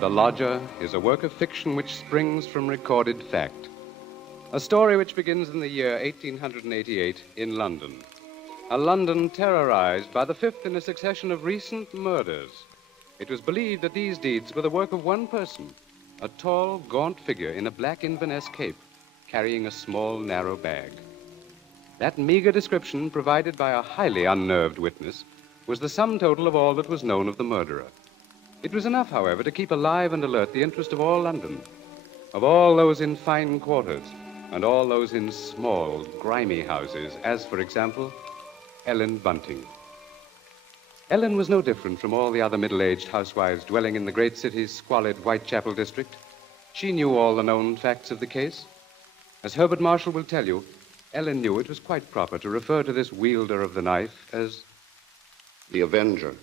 The Lodger is a work of fiction which springs from recorded fact. A story which begins in the year 1888 in London. A London terrorized by the fifth in a succession of recent murders. It was believed that these deeds were the work of one person, a tall, gaunt figure in a black Inverness cape, carrying a small, narrow bag. That meager description, provided by a highly unnerved witness, was the sum total of all that was known of the murderer. It was enough, however, to keep alive and alert the interest of all London, of all those in fine quarters, and all those in small, grimy houses, as, for example, Ellen Bunting. Ellen was no different from all the other middle-aged housewives dwelling in the great city's squalid Whitechapel district. She knew all the known facts of the case. As Herbert Marshall will tell you, Ellen knew it was quite proper to refer to this wielder of the knife as the Avenger.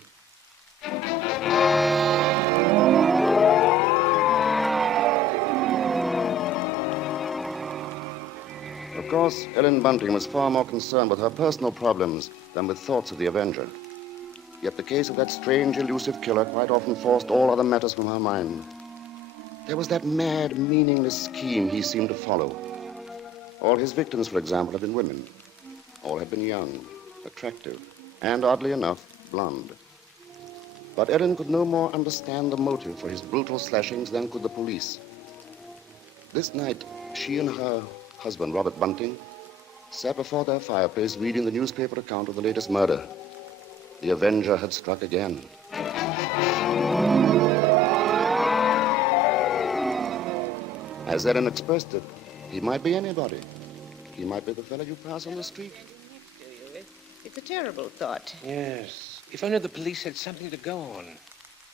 Of course, Ellen Bunting was far more concerned with her personal problems than with thoughts of the Avenger. Yet the case of that strange, elusive killer quite often forced all other matters from her mind. There was that mad, meaningless scheme he seemed to follow. All his victims, for example, had been women. All had been young, attractive, and, oddly enough, blonde. But Ellen could no more understand the motive for his brutal slashings than could the police. This night, she and her husband, Robert Bunting, sat before their fireplace reading the newspaper account of the latest murder. The Avenger had struck again. As Ellen expressed it, he might be anybody. He might be the fellow you pass on the street. It's a terrible thought. Yes. If only the police had something to go on.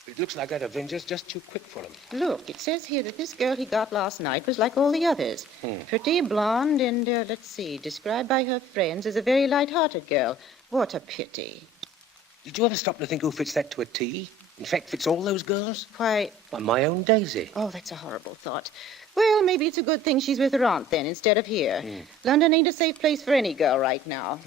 It looks like that Avenger's just too quick for him. Look, it says here that this girl he got last night was like all the others. Pretty, blonde, and, described by her friends as a very light-hearted girl. What a pity. Did you ever stop to think who fits that to a T? In fact, fits all those girls? Why... Why, my own Daisy. Oh, that's a horrible thought. Well, maybe it's a good thing she's with her aunt, then, instead of here. London ain't a safe place for any girl right now.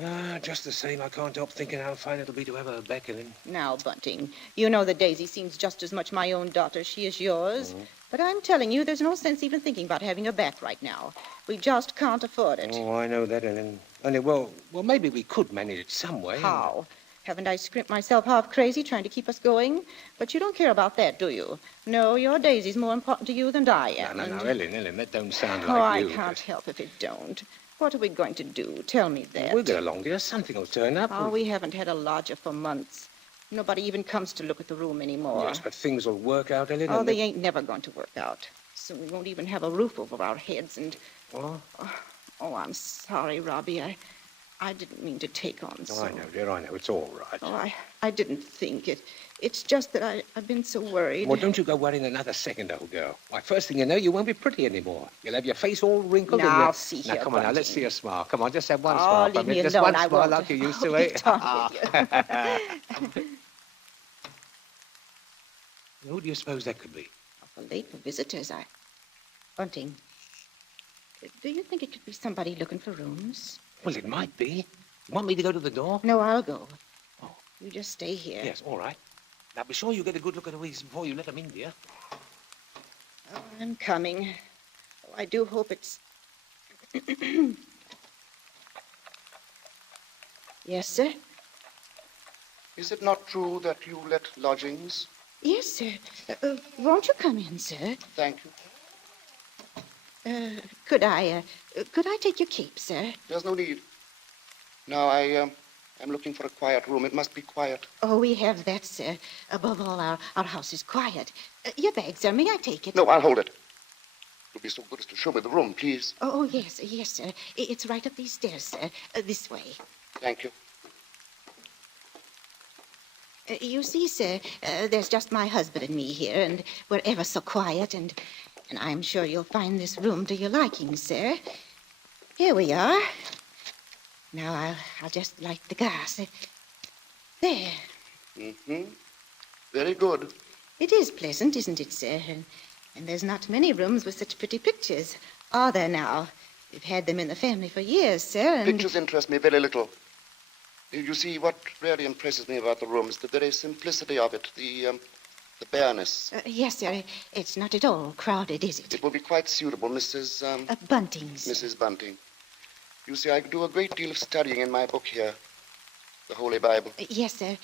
Just the same, I can't help thinking how fine it'll be to have her back in. Now, Bunting, you know that Daisy seems just as much my own daughter as she is yours. But I'm telling you, there's no sense even thinking about having her back right now. We just can't afford it. Oh, I know that, Ellen. Only, well, maybe we could manage it some way. How? Haven't I scrimped myself half crazy trying to keep us going? But you don't care about that, do you? No, your Daisy's more important to you than I am. No, Ellen, that don't sound like you. Oh, I can't help if it don't. What are we going to do? Tell me that. We'll get along, dear. Something will turn up. Oh, we haven't had a lodger for months. Nobody even comes to look at the room anymore. Yes, but things will work out, Ellen. Oh, they ain't never going to work out. Soon we won't even have a roof over our heads and... What? Oh, I'm sorry, Robbie. I didn't mean to take on so. Oh, I know, dear, I know. It's all right. Oh, I didn't think it. It's just that I've been so worried. Well, don't you go worrying another second, old girl. Why, first thing you know, you won't be pretty anymore. You'll have your face all wrinkled and... Now, see here, Now, come on, now, let's see a smile. Come on, just have one Oh, smile. leave me just alone, one I smile won't. like you used to, Oh, eh? be done with you. Who do you suppose that could be? Awful late for visitors. Bunting, do you think it could be somebody looking for rooms? Well, it might be. You want me to go to the door? No, I'll go. Oh. You just stay here. Yes, all right. Now, be sure you get a good look at the ways before you let them in, dear. Oh, I'm coming. Oh, I do hope it's... Yes, sir? Is it not true that you let lodgings? Yes, sir. Won't you come in, sir? Thank you. Could I take your cape, sir? There's no need. Now, I'm looking for a quiet room. It must be quiet. Oh, we have that, sir. Above all, our house is quiet. Your bag, sir. May I take it? No, I'll hold it. You'll be so good as to show me the room, please. Oh, yes, sir. It's right up these stairs, sir. This way. Thank you. You see, sir, there's just my husband and me here, and we're ever so quiet, and I'm sure you'll find this room to your liking, sir. Here we are. Now, I'll just light the gas. There. Mm-hmm. Very good. It is pleasant, isn't it, sir? And there's not many rooms with such pretty pictures, are there now? We've had them in the family for years, sir, and... Pictures interest me very little. You see, what really impresses me about the room is the very simplicity of it, the The bareness. Yes, sir. It's not at all crowded, is it? It will be quite suitable, Mrs. Bunting's. Mrs. Bunting. You see, I do a great deal of studying in my book here, the Holy Bible. Yes, sir.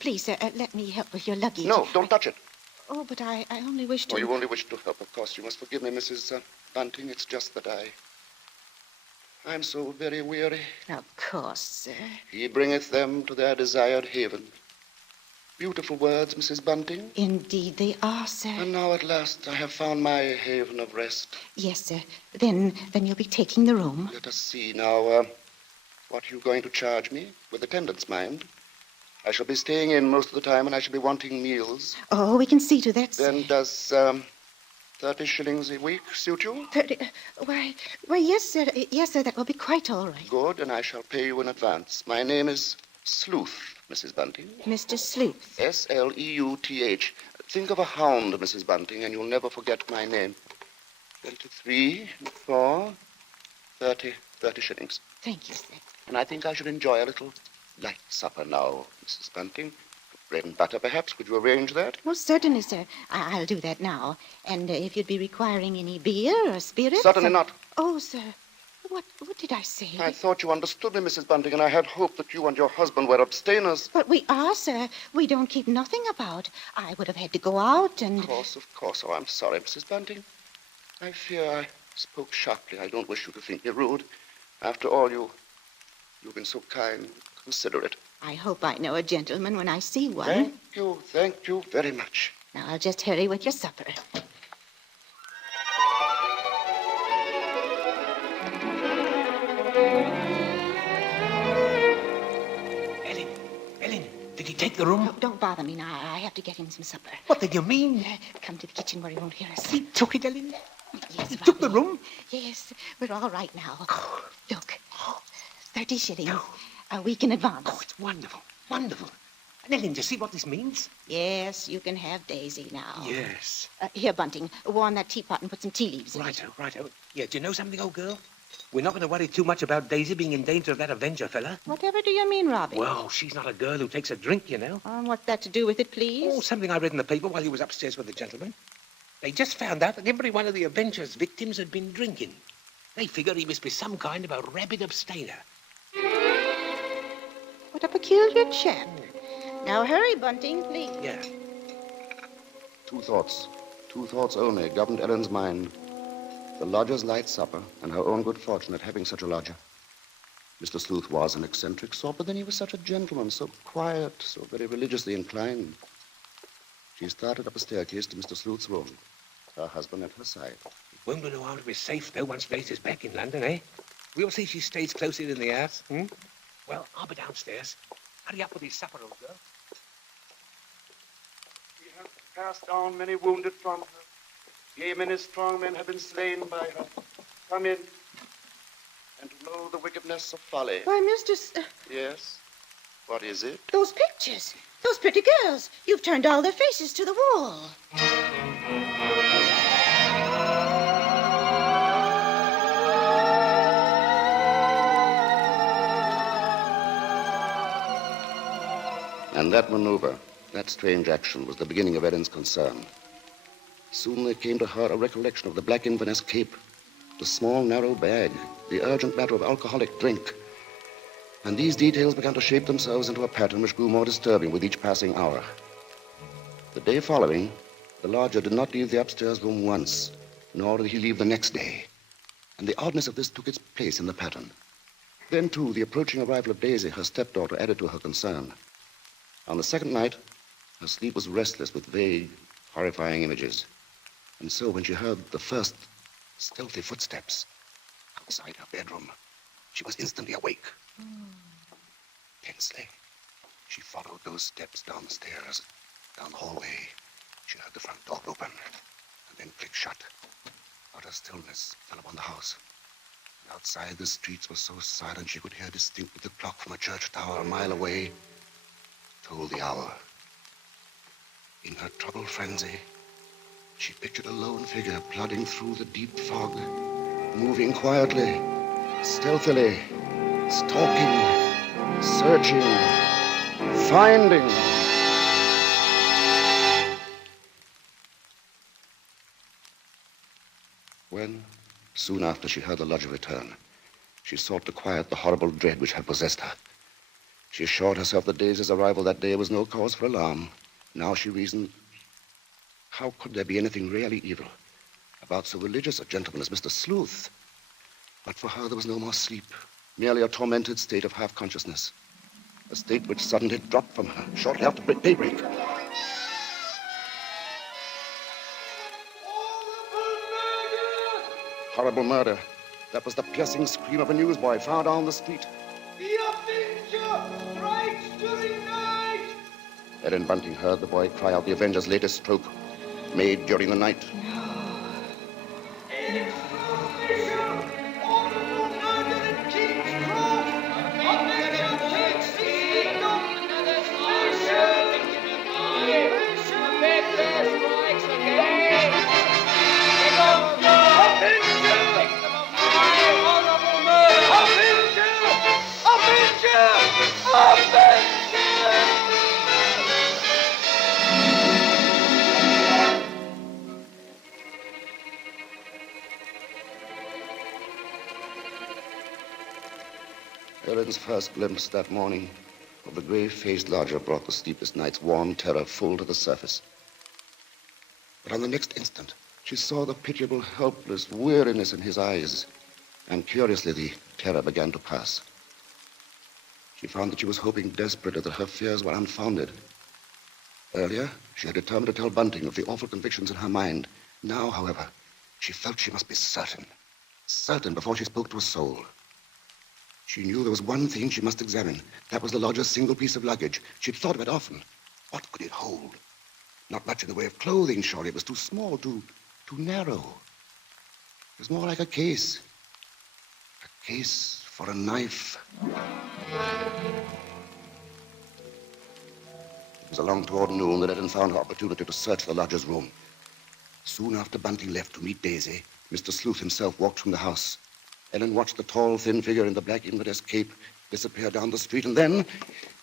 Please, sir, let me help with your luggage. No, don't touch it. Oh, but I only wish to... Oh, you only wish to help, of course. You must forgive me, Mrs. Bunting. It's just that I'm so very weary. Of course, sir. He bringeth them to their desired haven. Beautiful words, Mrs. Bunting. Indeed they are, sir. And now at last I have found my haven of rest. Yes, sir. Then you'll be taking the room. Let us see now. What are you going to charge me? With attendance, mind. I shall be staying in most of the time, and I shall be wanting meals. Oh, we can see to that, sir. Then does 30 shillings a week suit you? 30... Why, yes, sir. Yes, sir, that will be quite all right. Good, and I shall pay you in advance. My name is Sleuth, Mrs. Bunting. Mr. Sleuth. Sleuth. Think of a hound, Mrs. Bunting, and you'll never forget my name. 23, 4, 30 shillings. Thank you, sir. And I think I should enjoy a little light supper now, Mrs. Bunting. Bread and butter, perhaps. Could you arrange that? Most certainly, sir. I'll do that now. And if you'd be requiring any beer or spirits... Certainly not. Oh, sir. What did I say? I thought you understood me, Mrs. Bunting, and I had hoped that you and your husband were abstainers. But we are, sir. We don't keep nothing about. I would have had to go out and... Of course. Oh, I'm sorry, Mrs. Bunting. I fear I spoke sharply. I don't wish you to think me rude. After all, you've been so kind, considerate. I hope I know a gentleman when I see one. Thank you very much. Now, I'll just hurry with your supper. Ellen, did he take the room? Oh, don't bother me now. I have to get him some supper. What did you mean? Come to the kitchen where he won't hear us. He took it, Ellen? Yes, He Bobby. took the room? Yes, we're all right now. Look, 30 shillings. A week in advance. Oh, it's wonderful. Wonderful. And Ellen, do you see what this means? Yes, you can have Daisy now. Yes. Here, Bunting, warm that teapot and put some tea leaves in it. Righto. Yeah, do you know something, old girl? We're not going to worry too much about Daisy being in danger of that Avenger fella. Whatever do you mean, Robbie? Well, she's not a girl who takes a drink, you know. What's that to do with it, please? Oh, something I read in the paper while you was upstairs with the gentleman. They just found out that every one of the Avenger's victims had been drinking. They figured he must be some kind of a rabid abstainer. What a peculiar chap. Now hurry, Bunting, please. Yeah. Two thoughts only governed Ellen's mind. The lodger's light supper and her own good fortune at having such a lodger. Mr. Sleuth was an eccentric sort, but then he was such a gentleman, so quiet, so very religiously inclined. She started up a staircase to Mr. Sleuth's room, her husband at her side. Won't we know how to be safe, though, once Daisy's back in London, eh? We'll see she stays close in the house, Well, I'll be downstairs. Hurry up with his supper, old girl. She has cast down many wounded from her. Yea, many strong men have been slain by her. Come in. And to know the wickedness of folly. Why, Mr. Yes? What is it? Those pictures. Those pretty girls. You've turned all their faces to the wall. And that maneuver, that strange action, was the beginning of Ellen's concern. Soon there came to her a recollection of the black Inverness cape, the small, narrow bag, the urgent matter of alcoholic drink. And these details began to shape themselves into a pattern which grew more disturbing with each passing hour. The day following, the lodger did not leave the upstairs room once, nor did he leave the next day. And the oddness of this took its place in the pattern. Then, too, the approaching arrival of Daisy, her stepdaughter, added to her concern. On the second night, her sleep was restless with vague, horrifying images. And so when she heard the first stealthy footsteps outside her bedroom, she was instantly awake. Tensely, she followed those steps down the stairs, down the hallway. She heard the front door open and then click shut. Utter stillness fell upon the house. And outside, the streets were so silent she could hear distinctly the clock from a church tower a mile away told the hour. In her troubled frenzy, she pictured a lone figure plodding through the deep fog, moving quietly, stealthily, stalking, searching, finding. When, soon after she heard the lodger return, she sought to quiet the horrible dread which had possessed her. She assured herself that Daisy's arrival that day was no cause for alarm. Now she reasoned, how could there be anything really evil about so religious a gentleman as Mr. Sleuth? But for her there was no more sleep, merely a tormented state of half-consciousness, a state which suddenly dropped from her shortly after daybreak. Horrible murder. That was the piercing scream of a newsboy found on the street. The Avenger strikes during night! Ellen Bunting heard the boy cry out the Avenger's latest stroke, made during the night. Information! Order for murder at King's Cross! Avenger takes the kingdom! Ellen's first glimpse that morning of the grave-faced lodger brought the sleepless night's warm terror full to the surface. But on the next instant, she saw the pitiable, helpless weariness in his eyes, and curiously the terror began to pass. She found that she was hoping desperately that her fears were unfounded. Earlier, she had determined to tell Bunting of the awful convictions in her mind. Now, however, she felt she must be certain before she spoke to a soul. She knew there was one thing she must examine. That was the lodger's single piece of luggage. She'd thought of it often. What could it hold? Not much in the way of clothing, surely. It was too small, too narrow. It was more like a case. A case for a knife. It was along toward noon that Ellen found her opportunity to search the lodger's room. Soon after Bunting left to meet Daisy, Mr. Sleuth himself walked from the house. Ellen watched the tall, thin figure in the black Inverness cape disappear down the street, and then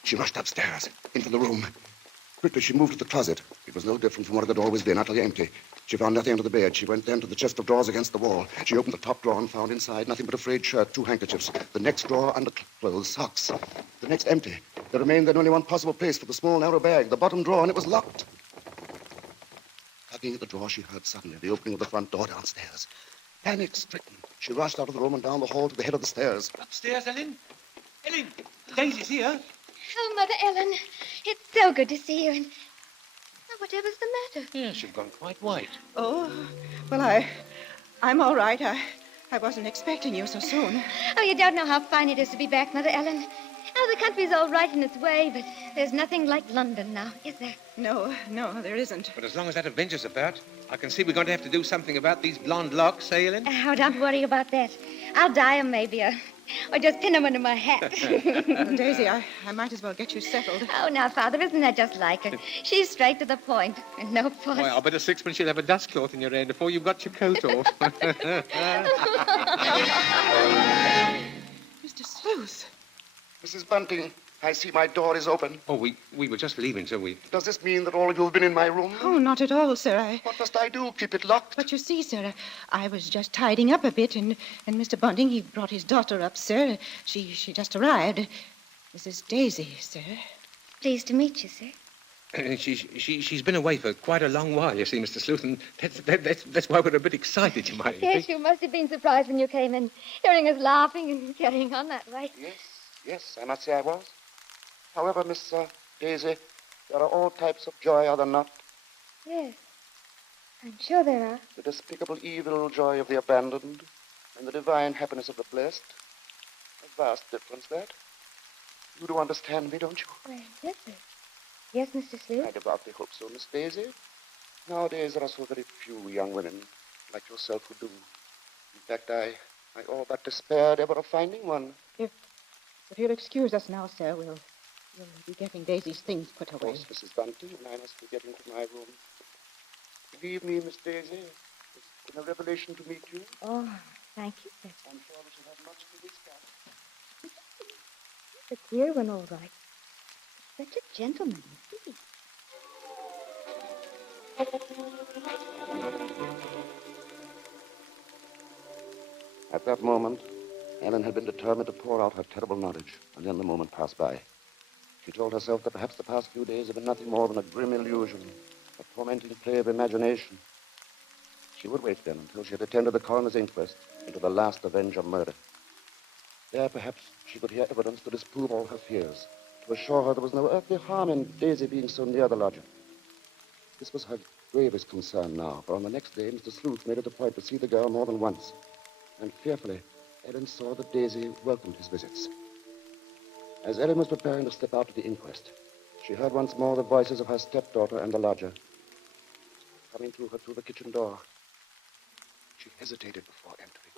she rushed upstairs, into the room. Quickly, she moved to the closet. It was no different from what it had always been, utterly empty. She found nothing under the bed. She went then to the chest of drawers against the wall. She opened the top drawer and found inside nothing but a frayed shirt, 2 handkerchiefs. The next drawer, underclothes, socks. The next empty. There remained then only one possible place for the small, narrow bag, the bottom drawer, and it was locked. Tugging at the drawer, she heard suddenly the opening of the front door downstairs. Panic-stricken, she rushed out of the room and down the hall to the head of the stairs. Upstairs, Ellen? Ellen, Daisy's here. Oh, Mother Ellen, it's so good to see you. And oh, whatever's the matter? Yes, you've gone quite white. Oh, well, I'm all right. I wasn't expecting you so soon. Oh, you don't know how fine it is to be back, Mother Ellen. Oh, the country's all right in its way, but there's nothing like London now, is there? No, there isn't. But as long as that Avenger's about, I can see we're going to have to do something about these blonde locks, eh, Ellen? Oh, don't worry about that. I'll dye 'em maybe, or just pin 'em under my hat. Daisy, I might as well get you settled. Oh, now, Father, isn't that just like her? She's straight to the point, and no fuss. Why, I'll bet a sixpence you'll have a dust cloth in your hand before you've got your coat off. Mr. Sleuth. Mrs. Bunting, I see my door is open. Oh, we were just leaving, so we... Does this mean that all of you have been in my room? Oh, not at all, sir. What must I do? Keep it locked? But you see, sir, I was just tidying up a bit, and Mr. Bunting, he brought his daughter up, sir. She just arrived. This is Daisy, sir. Pleased to meet you, sir. She's been away for quite a long while, you see, Mr. Sleuth, and that's why we're a bit excited, you might Yes, think. you must have been surprised when you came in, hearing us laughing and carrying on that way. Yes, I must say I was. However, Miss Daisy, there are all types of joy, are there not? Yes, I'm sure there are. The despicable evil joy of the abandoned and the divine happiness of the blessed. A vast difference, that. You do understand me, don't you? Well, yes, sir. Yes, Mr. Sleuth. I devoutly hope so, Miss Daisy. Nowadays, there are so very few young women like yourself who do. In fact, I all but despaired ever of finding one. If you'll excuse us now, sir, we'll be getting Daisy's things put Of away. course, Mrs. Bunting, and I must be getting to my room. Believe me, Miss Daisy, it's been a revelation to meet you. Oh, thank you, sir. I'm sure we shall have much to discuss. He's a queer one, all right. Such a gentleman, isn't he? At that moment, Ellen had been determined to pour out her terrible knowledge, and then the moment passed by. She told herself that perhaps the past few days had been nothing more than a grim illusion, a tormenting play of imagination. She would wait then until she had attended the coroner's inquest into the last Avenger murder. There, perhaps, she could hear evidence to disprove all her fears, to assure her there was no earthly harm in Daisy being so near the lodger. This was her gravest concern now, for on the next day, Mr. Sleuth made it a point to see the girl more than once. And fearfully, Ellen saw that Daisy welcomed his visits. As Ellen was preparing to step out to the inquest, she heard once more the voices of her stepdaughter and the lodger coming to her through the kitchen door. She hesitated before entering.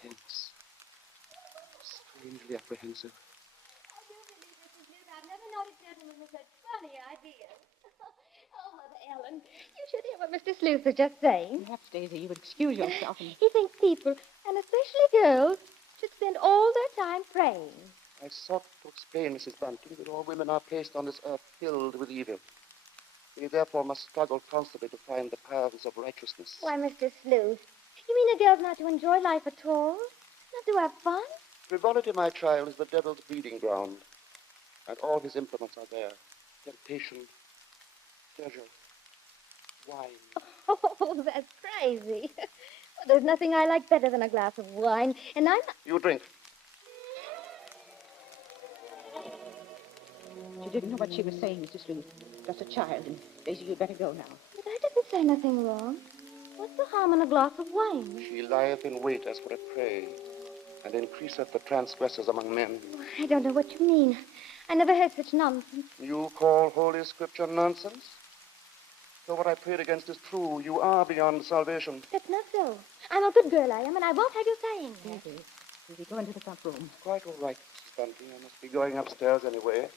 Tense, strangely apprehensive. I do believe, Mrs. Newt, I've never known a gentleman with such funny ideas. Oh, Mother Ellen, you should hear what Mr. Sleuth was just saying. Perhaps, Daisy, you would excuse yourself and... He thinks people, and especially girls, should spend all their time praying. I sought to explain, Mrs. Bunting, that all women are placed on this earth filled with evil. They therefore must struggle constantly to find the paths of righteousness. Why, Mr. Sleuth, you mean a girl's not to enjoy life at all? Not to have fun? Frivolity, my child, is the devil's breeding ground, and all his implements are there. Temptation, pleasure, wine. Oh, that's crazy. Well, there's nothing I like better than a glass of wine, and I'm not... You drink. She didn't know what she was saying, Mrs. Sleuth. Just a child, and Daisy, you'd better go now. But I didn't say nothing wrong. What's the harm in a glass of wine? She lieth in wait as for a prey, and increaseth the transgressors among men. I don't know what you mean. I never heard such nonsense. You call Holy Scripture nonsense? So what I prayed against is true. You are beyond salvation. That's not so. I'm a good girl, I am, and I won't have you saying that. Daisy, go into the front room. Quite all right, Mrs. Bunting. I must be going upstairs anyway.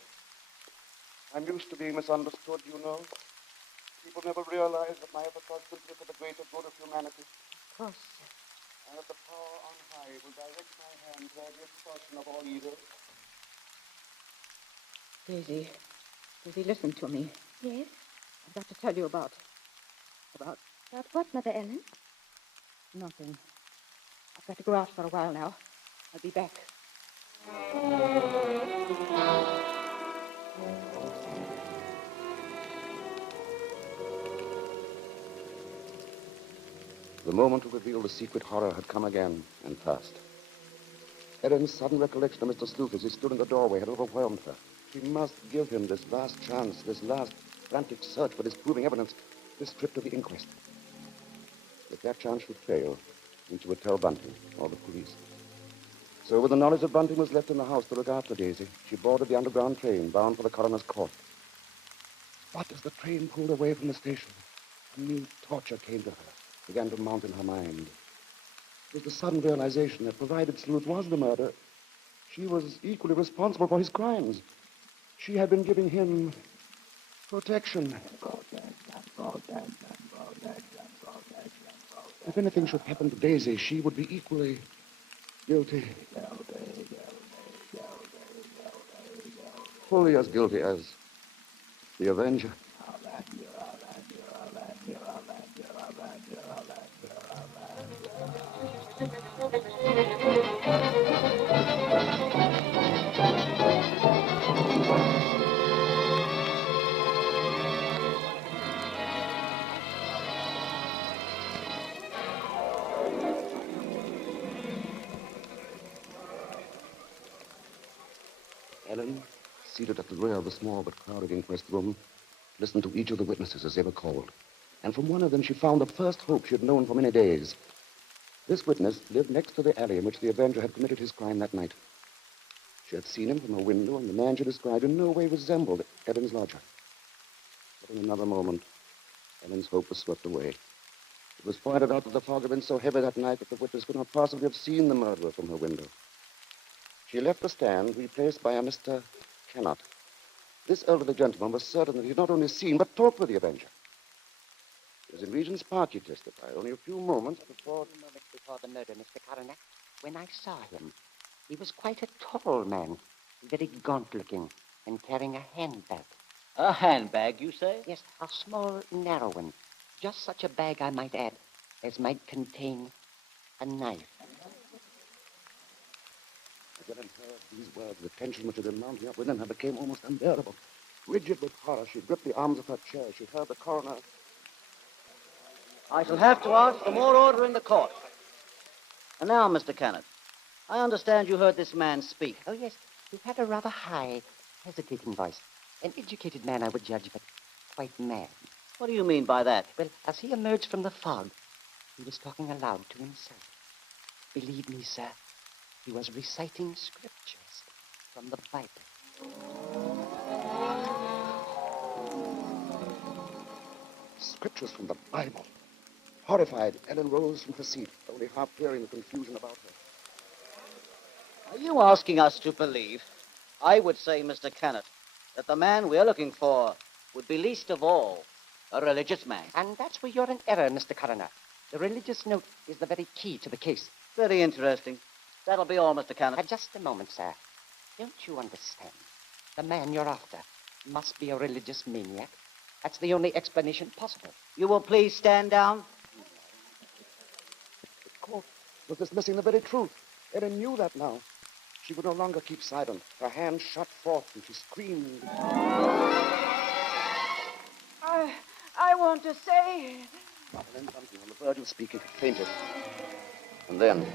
I'm used to being misunderstood, you know. People never realize that my efforts are simply for the greater good of humanity. Of course. And that the power on high will direct my hand toward the expulsion of all evil. Daisy, listen to me. Yes? I've got to tell you about... About what, Mother Ellen? Nothing. I've got to go out for a while now. I'll be back. The moment to reveal the secret horror had come again and passed. Ellen's sudden recollection of Mr. Sleuth as he stood in the doorway had overwhelmed her. She must give him this last chance, this last frantic search for disproving evidence, this trip to the inquest. If that chance should fail, then she would tell Bunting or the police. So with the knowledge that Bunting was left in the house to look after Daisy, she boarded the underground train bound for the coroner's court. But as the train pulled away from the station, a new torture came to her, began to mount in her mind. It was the sudden realization that provided Sleuth was the murderer, she was equally responsible for his crimes. She had been giving him protection. If anything should happen to Daisy, she would be equally guilty. Fully as guilty as the Avenger. Ellen, seated at the rear of the small but crowded inquest room, listened to each of the witnesses as they were called. And from one of them she found the first hope she had known for many days. This witness lived next to the alley in which the Avenger had committed his crime that night. She had seen him from her window, and the man she described in no way resembled Ellen's lodger. But in another moment, Ellen's hope was swept away. It was pointed out that the fog had been so heavy that night that the witness could not possibly have seen the murderer from her window. She left the stand, replaced by a Mr. Kennott. This elderly gentleman was certain that he had not only seen, but talked with the Avenger. It was in Regent's Park, he testified, only a few moments before the murder, Mr. Coroner. When I saw him, he was quite a tall man, very gaunt-looking, and carrying a handbag. A handbag, you say? Yes, a small, narrow one. Just such a bag, I might add, as might contain A knife. As Ellen heard these words, the tension which had been mounting up within her became almost unbearable. Rigid with horror, she gripped the arms of her chair. She heard the coroner. I shall have to ask for more order in the court. And now, Mr. Kennett, I understand you heard this man speak. Oh, yes. He had a rather high, hesitating voice. An educated man, I would judge, but quite mad. What do you mean by that? Well, as he emerged from the fog, he was talking aloud to himself. Believe me, sir, he was reciting scriptures from the Bible. Scriptures from the Bible. Horrified, Ellen rose from her seat, only half hearing the confusion about her. Are you asking us to believe, I would say, Mr. Kennett, that the man we're looking for would be least of all a religious man? And that's where you're in error, Mr. Coroner. The religious note is the very key to the case. Very interesting. That'll be all, Mr. Kennett. Just a moment, sir. Don't you understand? The man you're after must be a religious maniac. That's the only explanation possible. You will please stand down. The court was dismissing the very truth. Ellen knew that now. She would no longer keep silent. Her hands shot forth, and she screamed. I want to say... Ellen Bunting, on the verge of speaking, had fainted. And then,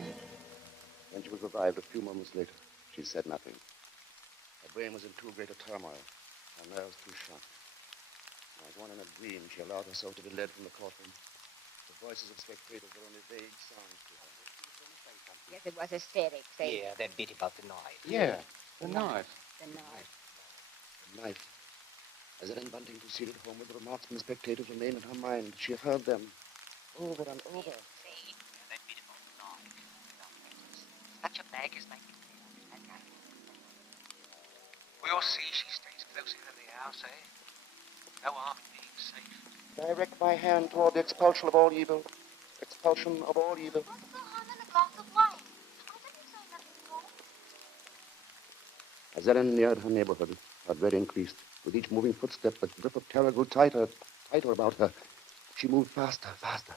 when she was revived a few moments later, she said nothing. Her brain was in too great a turmoil, her nerves too sharp. Like one in a dream, she allowed herself to be led from the courtroom. The voices of spectators were only vague sounds to her. Yes, it was hysterics, eh? Yeah, that bit about the knife. Yeah, the knife. The knife. The knife. As Ellen Bunting proceeded homeward, the remarks from the spectators remained in her mind. She heard them over and over. See? That bit about the knife. Such a bag is like a knife. We'll see she stays close into the house, eh? No harm in being safe. Direct my hand toward the expulsion of all evil. Expulsion of all evil. What's the harm in a glass of wine? I didn't say nothing wrong. As Ellen neared her neighborhood, her dread increased. With each moving footstep, the grip of terror grew tighter, tighter about her. She moved faster, faster.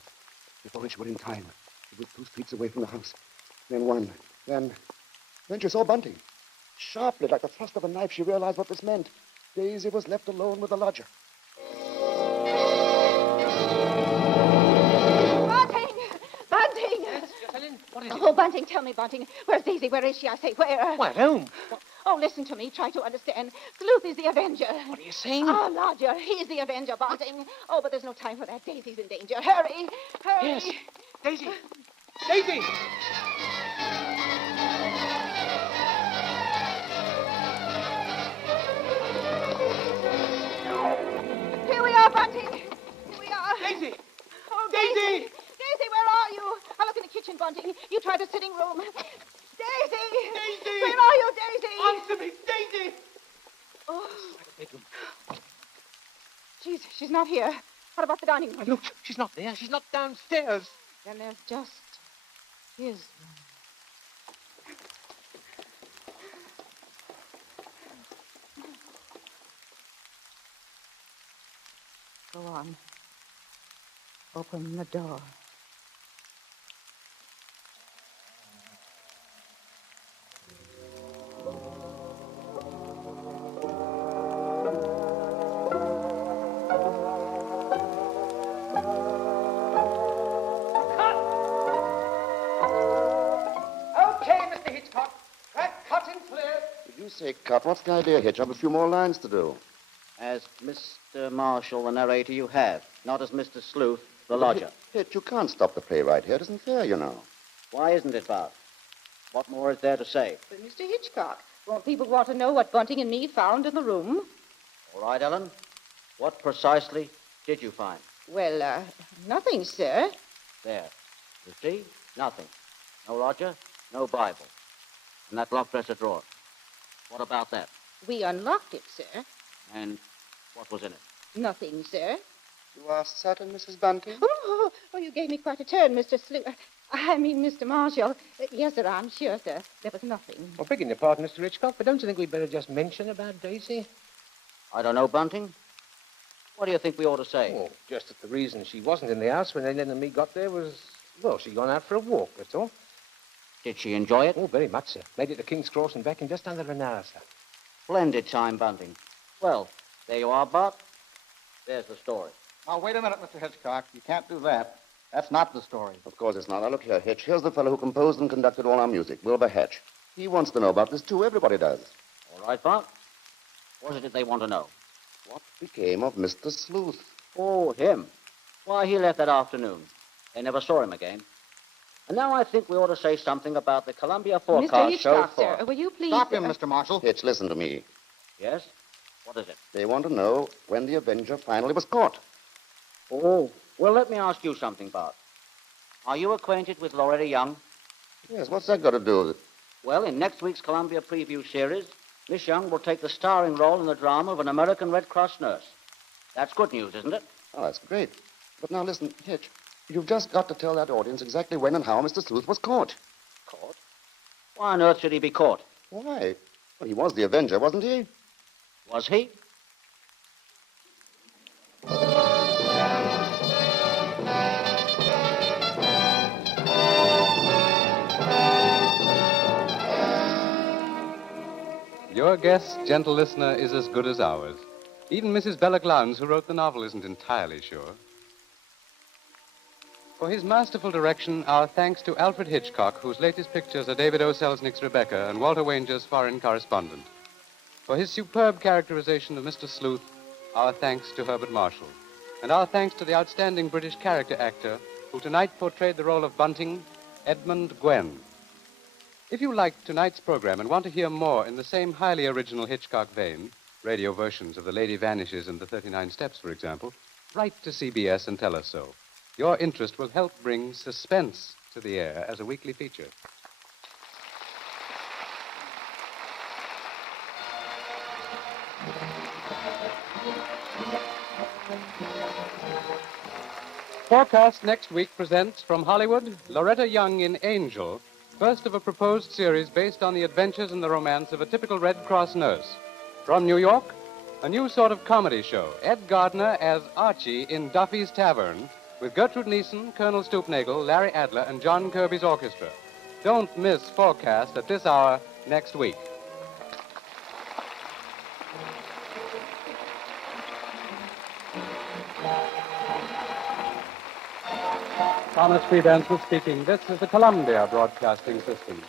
Before she were in time, she was 2 streets away from the house. Then one. Then she saw Bunting. Sharply, like the thrust of a knife, she realized what this meant. Daisy was left alone with the lodger. Bunting! Yes, Ellen, what is it? Oh, Bunting, tell me, Bunting. Where's Daisy? Where is she? I say, where? Why, at home. Oh, listen to me. Try to understand. Sleuth is the Avenger. What are you saying? Our lodger. He's the Avenger, Bunting. Oh, but there's no time for that. Daisy's in danger. Hurry! Hurry! Yes. Daisy! Daisy! Here we are, Bunting. Here we are. Daisy! Oh, Daisy! Daisy, where are you? I'll look in the kitchen, Bunting. You try the sitting room. Daisy! Daisy! Where are you, Daisy? Answer me, Daisy! Oh, Bedroom. she's not here. What about the dining room? Look, she's not there. She's not downstairs. Then there's just his room. Go on. Open the door. Okay, Mr. Hitchcock. Track cut and clear. Did you say cut? What's the idea, Hitch? I've a few more lines to do. As Mr. Marshall, the narrator, you have, not as Mr. Sleuth, the lodger. Hitch, you can't stop the play right here. It isn't fair, you know. Why isn't it, Bart? What more is there to say? But Mr. Hitchcock, won't people want to know what Bunting and me found in the room? All right, Ellen. What precisely did you find? Well, nothing, sir. There. You see? Nothing. No lodger, no Bible. And that locked dresser drawer. What about that? We unlocked it, sir. And what was in it? Nothing, sir. You are certain, Mrs. Bunting? Oh, you gave me quite a turn, Mr. Mr. Marshall. Yes, sir, I'm sure, sir. There was nothing. Well, begging your pardon, Mr. Hitchcock, but don't you think we'd better just mention about Daisy? I don't know, Bunting. What do you think we ought to say? Oh, just that the reason she wasn't in the house when Ellen and me got there was... Well, she'd gone out for a walk, that's all. Did she enjoy it? Oh, very much, sir. Made it to King's Cross and back in just under an hour, sir. Splendid time, Bunting. Well, there you are, Bart. There's the story. Now, wait a minute, Mr. Hitchcock. You can't do that. That's not the story. Of course it's not. Now, look here, Hitch. Here's the fellow who composed and conducted all our music, Wilbur Hatch. He wants to know about this, too. Everybody does. All right, Bart. What is it they want to know? What became of Mr. Sleuth? Oh, him. Why, he left that afternoon. They never saw him again. And now I think we ought to say something about the Columbia forecast Mr. show Hitchcock, for... sir, will you please... Stop him, Mr. Marshall. Hitch, listen to me. Yes? What is it? They want to know when the Avenger finally was caught. Oh, well, let me ask you something, Bart. Are you acquainted with Loretta Young? Yes, what's that got to do with it? Well, in next week's Columbia Preview series, Miss Young will take the starring role in the drama of an American Red Cross nurse. That's good news, isn't it? Oh, that's great. But now listen, Hitch, you've just got to tell that audience exactly when and how Mr. Sleuth was caught. Caught? Why on earth should he be caught? Why? Well, he was the Avenger, wasn't he? Was he? Your guess, gentle listener, is as good as ours. Even Mrs. Bella Glounce, who wrote the novel, isn't entirely sure. For his masterful direction, our thanks to Alfred Hitchcock, whose latest pictures are David O. Selznick's Rebecca and Walter Wanger's Foreign Correspondent. For his superb characterization of Mr. Sleuth, our thanks to Herbert Marshall. And our thanks to the outstanding British character actor who tonight portrayed the role of Bunting, Edmund Gwen. If you liked tonight's program and want to hear more in the same highly original Hitchcock vein, radio versions of The Lady Vanishes and The 39 Steps, for example, write to CBS and tell us so. Your interest will help bring Suspense to the air as a weekly feature. Forecast next week presents from Hollywood, Loretta Young in Angel, first of a proposed series based on the adventures and the romance of a typical Red Cross nurse. From New York, a new sort of comedy show, Ed Gardner as Archie in Duffy's Tavern, with Gertrude Neeson, Colonel Stoopnagel, Larry Adler, and John Kirby's orchestra. Don't miss Forecast at this hour next week. Thomas Freedancer speaking. This is the Columbia Broadcasting System.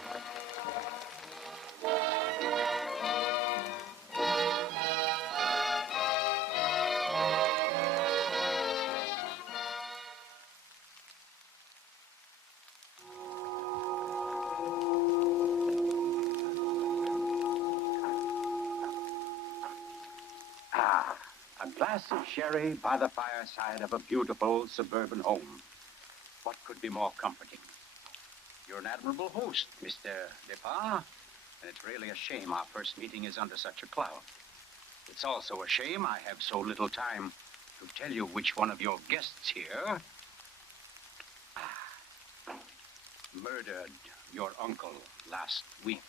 A glass of sherry by the fireside of a beautiful suburban home. What could be more comforting? You're an admirable host, Mr. Depard, and it's really a shame our first meeting is under such a cloud. It's also a shame I have so little time to tell you which one of your guests here murdered your uncle last week.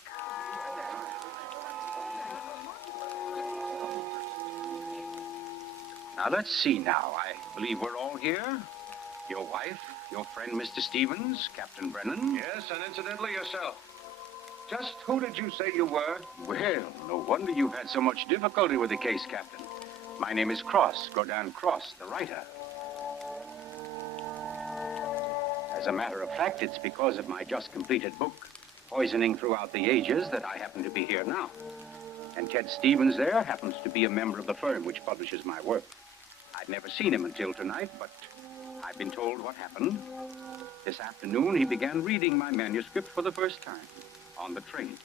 Now, let's see now. I believe we're all here. Your wife, your friend, Mr. Stevens, Captain Brennan. Yes, and incidentally yourself. Just who did you say you were? Well, no wonder you've had so much difficulty with the case, Captain. My name is Cross, Godin Cross, the writer. As a matter of fact, it's because of my just completed book, Poisoning Throughout the Ages, that I happen to be here now. And Ted Stevens there happens to be a member of the firm which publishes my work. I'd never seen him until tonight, but I've been told what happened. This afternoon, he began reading my manuscript for the first time on the train.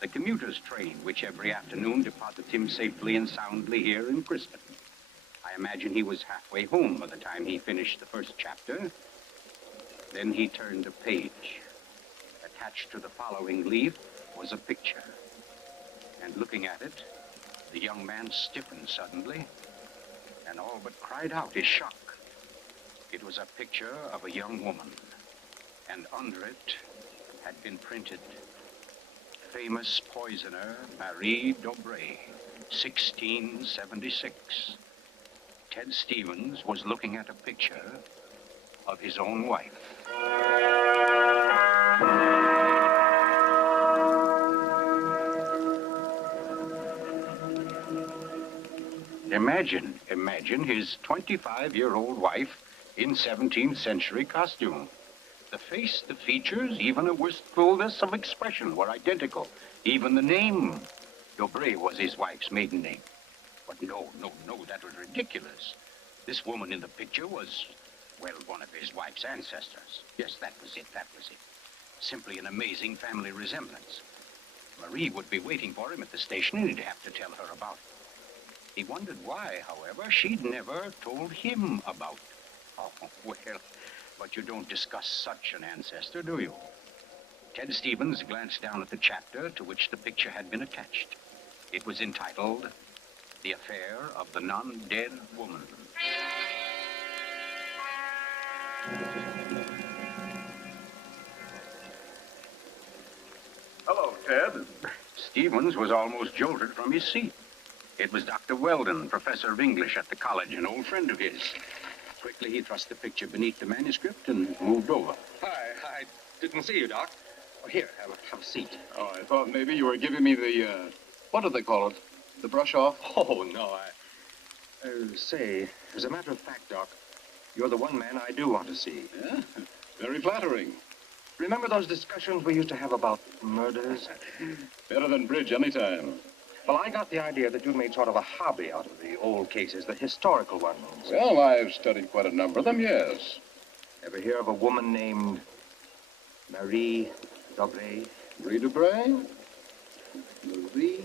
The commuter's train, which every afternoon deposits him safely and soundly here in Crispin. I imagine he was halfway home by the time he finished the first chapter. Then he turned a page. Attached to the following leaf was a picture. And looking at it, the young man stiffened suddenly and all but cried out his shock. It was a picture of a young woman, and under it had been printed, famous poisoner Marie Dobré, 1676. Ted Stevens was looking at a picture of his own wife. Imagine his 25-year-old wife in 17th century costume. The face, the features, even a wistfulness of expression were identical. Even the name. Dobré was his wife's maiden name. But no, that was ridiculous. This woman in the picture was, well, one of his wife's ancestors. Yes, that was it. Simply an amazing family resemblance. Marie would be waiting for him at the station, and he'd have to tell her about it. He wondered why, however, she'd never told him about it. Oh, well, but you don't discuss such an ancestor, do you? Ted Stevens glanced down at the chapter to which the picture had been attached. It was entitled, The Affair of the Non-Dead Woman. Hello, Ted. Stevens was almost jolted from his seat. It was Dr. Weldon, professor of English at the college, an old friend of his. Quickly, he thrust the picture beneath the manuscript and moved over. Hi, I didn't see you, Doc. Oh, here, have a seat. Oh, I thought maybe you were giving me the, what do they call it? The brush off? Oh, no, say, as a matter of fact, Doc, you're the one man I do want to see. Yeah? Very flattering. Remember those discussions we used to have about murders? Better than bridge anytime. Well, I got the idea that you'd made sort of a hobby out of the old cases, the historical ones. Well, I've studied quite a number of them, yes. Ever hear of a woman named Marie Dobré? Marie Dobré? Marie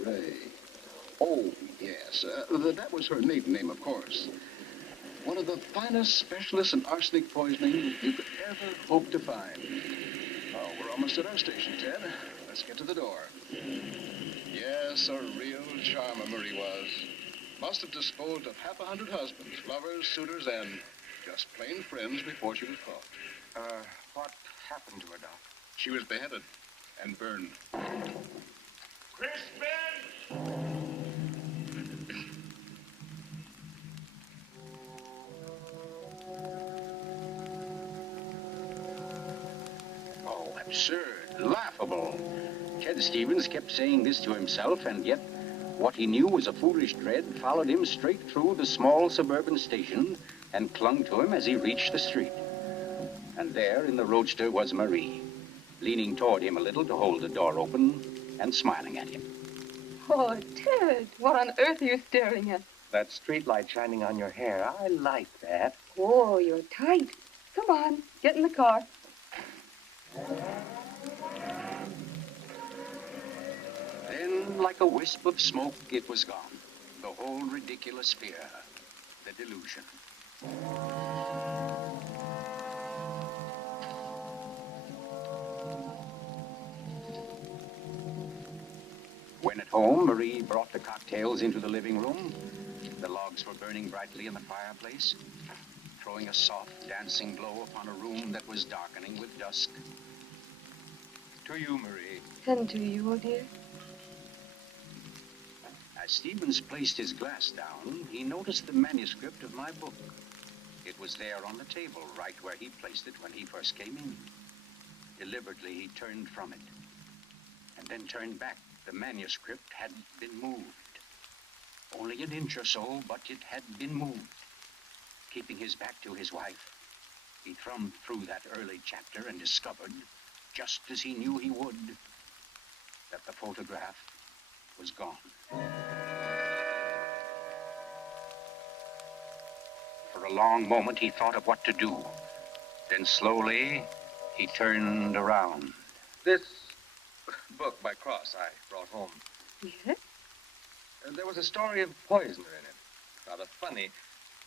Dobré. Oh, yes. That was her maiden name, of course. One of the finest specialists in arsenic poisoning you could ever hope to find. Oh, we're almost at our station, Ted. Let's get to the door. Yes, a real charmer Marie was. Must have disposed of half 100 husbands, lovers, suitors, and just plain friends before she was caught. What happened to her, Doc? She was beheaded and burned. Crispin! Oh, absurd, laughable. Ted Stevens kept saying this to himself, and yet what he knew was a foolish dread followed him straight through the small suburban station and clung to him as he reached the street. And there in the roadster was Marie, leaning toward him a little to hold the door open and smiling at him. Oh, Ted, what on earth are you staring at? That streetlight shining on your hair, I like that. Oh, you're tight. Come on, get in the car. Then, like a wisp of smoke, it was gone. The whole ridiculous fear, the delusion. When at home, Marie brought the cocktails into the living room. The logs were burning brightly in the fireplace, throwing a soft, dancing glow upon a room that was darkening with dusk. To you, Marie. And to you, oh dear. As Stevens placed his glass down, he noticed the manuscript of my book. It was there on the table, right where he placed it when he first came in. Deliberately, he turned from it, and then turned back. The manuscript had been moved. Only an inch or so, but it had been moved. Keeping his back to his wife, he thumbed through that early chapter and discovered, just as he knew he would, that the photograph was gone. For a long moment, he thought of what to do. Then slowly, he turned around. This book by Cross I brought home. Yes? There was a story of poisoner in it. Rather funny.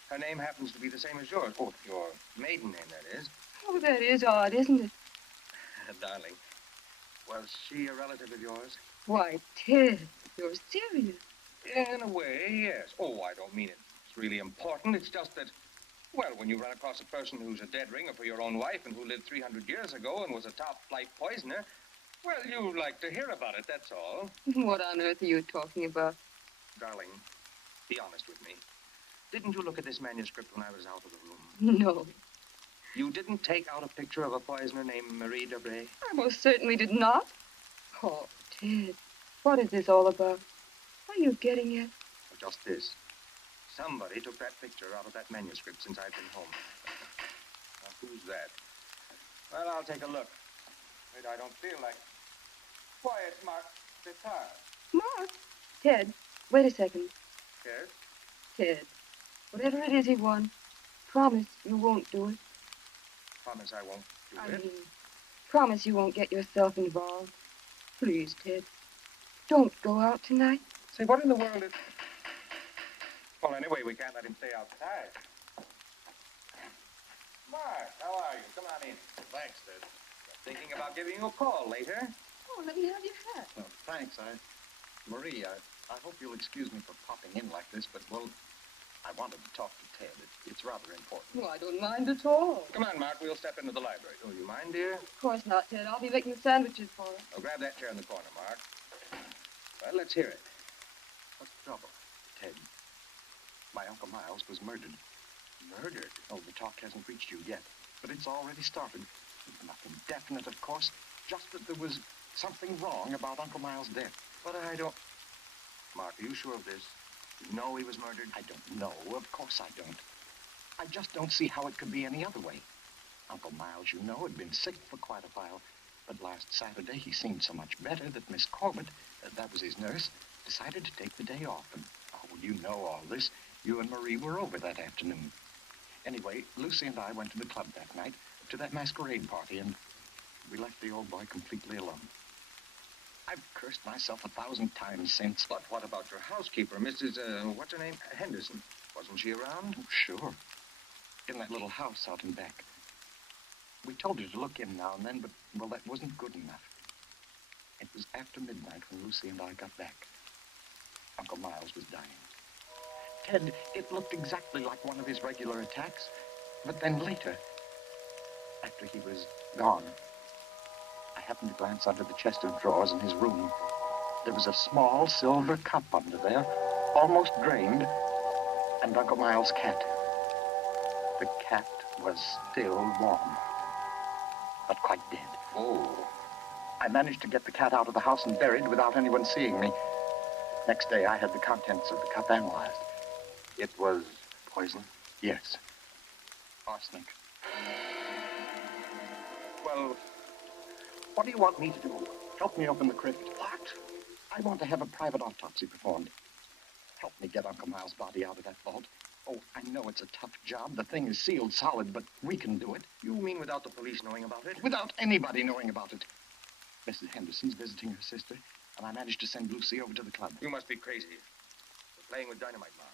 Her name happens to be the same as yours. Oh, your maiden name, that is. Oh, that is odd, isn't it? Darling, was she a relative of yours? Why, Ted, you're serious. In a way, yes. Oh, I don't mean it's really important. It's just that, well, when you run across a person who's a dead ringer for your own wife and who lived 300 years ago and was a top-flight poisoner, well, you like to hear about it, that's all. What on earth are you talking about? Darling, be honest with me. Didn't you look at this manuscript when I was out of the room? No. You didn't take out a picture of a poisoner named Marie Debray? I most certainly did not. Oh, Ted, what is this all about? What are you getting at? Well, just this. Somebody took that picture out of that manuscript since I've been home. Now, who's that? Well, I'll take a look. Wait, I don't feel like... Why, it's Mark Bittard. Mark? Ted, wait a second. Yes? Ted, whatever it is he wants, promise you won't do it. Promise I won't do I it. mean, promise you won't get yourself involved. Please, Ted, don't go out tonight. Say, what in the world is... Well, anyway, we can't let him stay outside. Mark, how are you? Come on in. Thanks, Ted. Thinking about giving you a call later. Oh, let me have your hat. Oh, thanks. Marie, I hope you'll excuse me for popping in like this, but, well, I wanted to talk to Ted. It's rather important. Oh, I don't mind at all. Come on, Mark. We'll step into the library. Oh, you mind, dear? Of course not, Ted. I'll be making sandwiches for us. Oh, grab that chair in the corner, Mark. Well, let's hear it. What's the trouble? Ted, my Uncle Miles was murdered. Murdered? Oh, the talk hasn't reached you yet, but it's already started. Nothing definite, of course, just that there was something wrong about Uncle Miles' death. But I don't... Mark, are you sure of this? You know he was murdered? I don't know. Of course I don't. I just don't see how it could be any other way. Uncle Miles, you know, had been sick for quite a while, but last Saturday he seemed so much better that Miss Corbett, that was his nurse, decided to take the day off. And, oh, you know all this. You and Marie were over that afternoon. Anyway, Lucy and I went to the club that night, to that masquerade party, and we left the old boy completely alone. I've cursed myself 1,000 times since. But what about your housekeeper, Mrs., what's her name? Henderson. Wasn't she around? Oh, sure. In that little house out in back. We told her to look in now and then, but, well, that wasn't good enough. It was after midnight when Lucy and I got back. Uncle Miles was dying. Ted, it looked exactly like one of his regular attacks. But then later, after he was gone, I happened to glance under the chest of drawers in his room. There was a small silver cup under there, almost drained, and Uncle Miles' cat. The cat was still warm, but quite dead. Oh. I managed to get the cat out of the house and buried without anyone seeing me. Next day, I had the contents of the cup analyzed. It was poison? Yes. Arsenic. Well, what do you want me to do? Help me open the crypt. What? I want to have a private autopsy performed. Help me get Uncle Miles' body out of that vault. Oh, I know it's a tough job. The thing is sealed solid, but we can do it. You mean without the police knowing about it? Without anybody knowing about it. Mrs. Henderson's visiting her sister, and I managed to send Lucy over to the club. You must be crazy. You're playing with dynamite, Mark.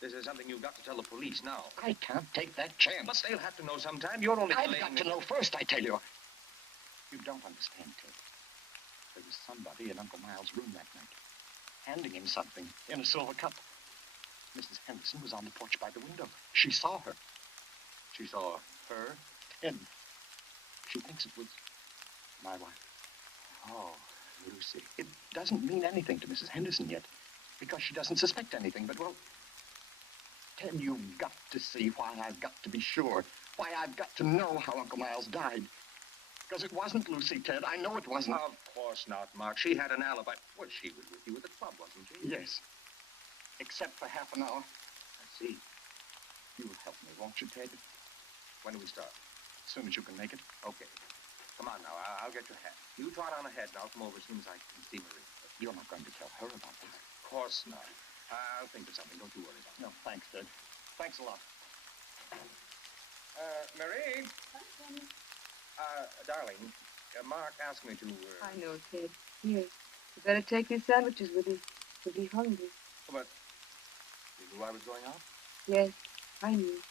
This is something you've got to tell the police now. I can't take that chance. But they'll have to know sometime. You're only I've delaying got to know first, I tell you. You don't understand, Ted. There was somebody in Uncle Miles' room that night, handing him something in a silver cup. Mrs. Henderson was on the porch by the window. She saw her. She saw her? Ted. She thinks it was my wife. Oh, Lucy. It doesn't mean anything to Mrs. Henderson yet, because she doesn't suspect anything, but, well, Ted, you've got to see why I've got to be sure, why I've got to know how Uncle Miles died. Because it wasn't Lucy, Ted. I know it wasn't. Of course not, Mark. She had an alibi. Well, she was with you at the club, wasn't she? Yes. Except for half an hour. I see. You'll help me, won't you, Ted? When do we start? As soon as you can make it. Okay. Come on now. I'll get your hat. You trot on ahead, and I'll come over as soon as I can see Marie. But you're not going to tell her about this. Of course not. I'll think of something. Don't you worry about it. No, thanks, Ted. Thanks a lot. Marie? Darling, Mark asked me to... I know, Ted. Here, you better take these sandwiches with you. You'll be hungry. But you knew I was going out? Yes, I knew.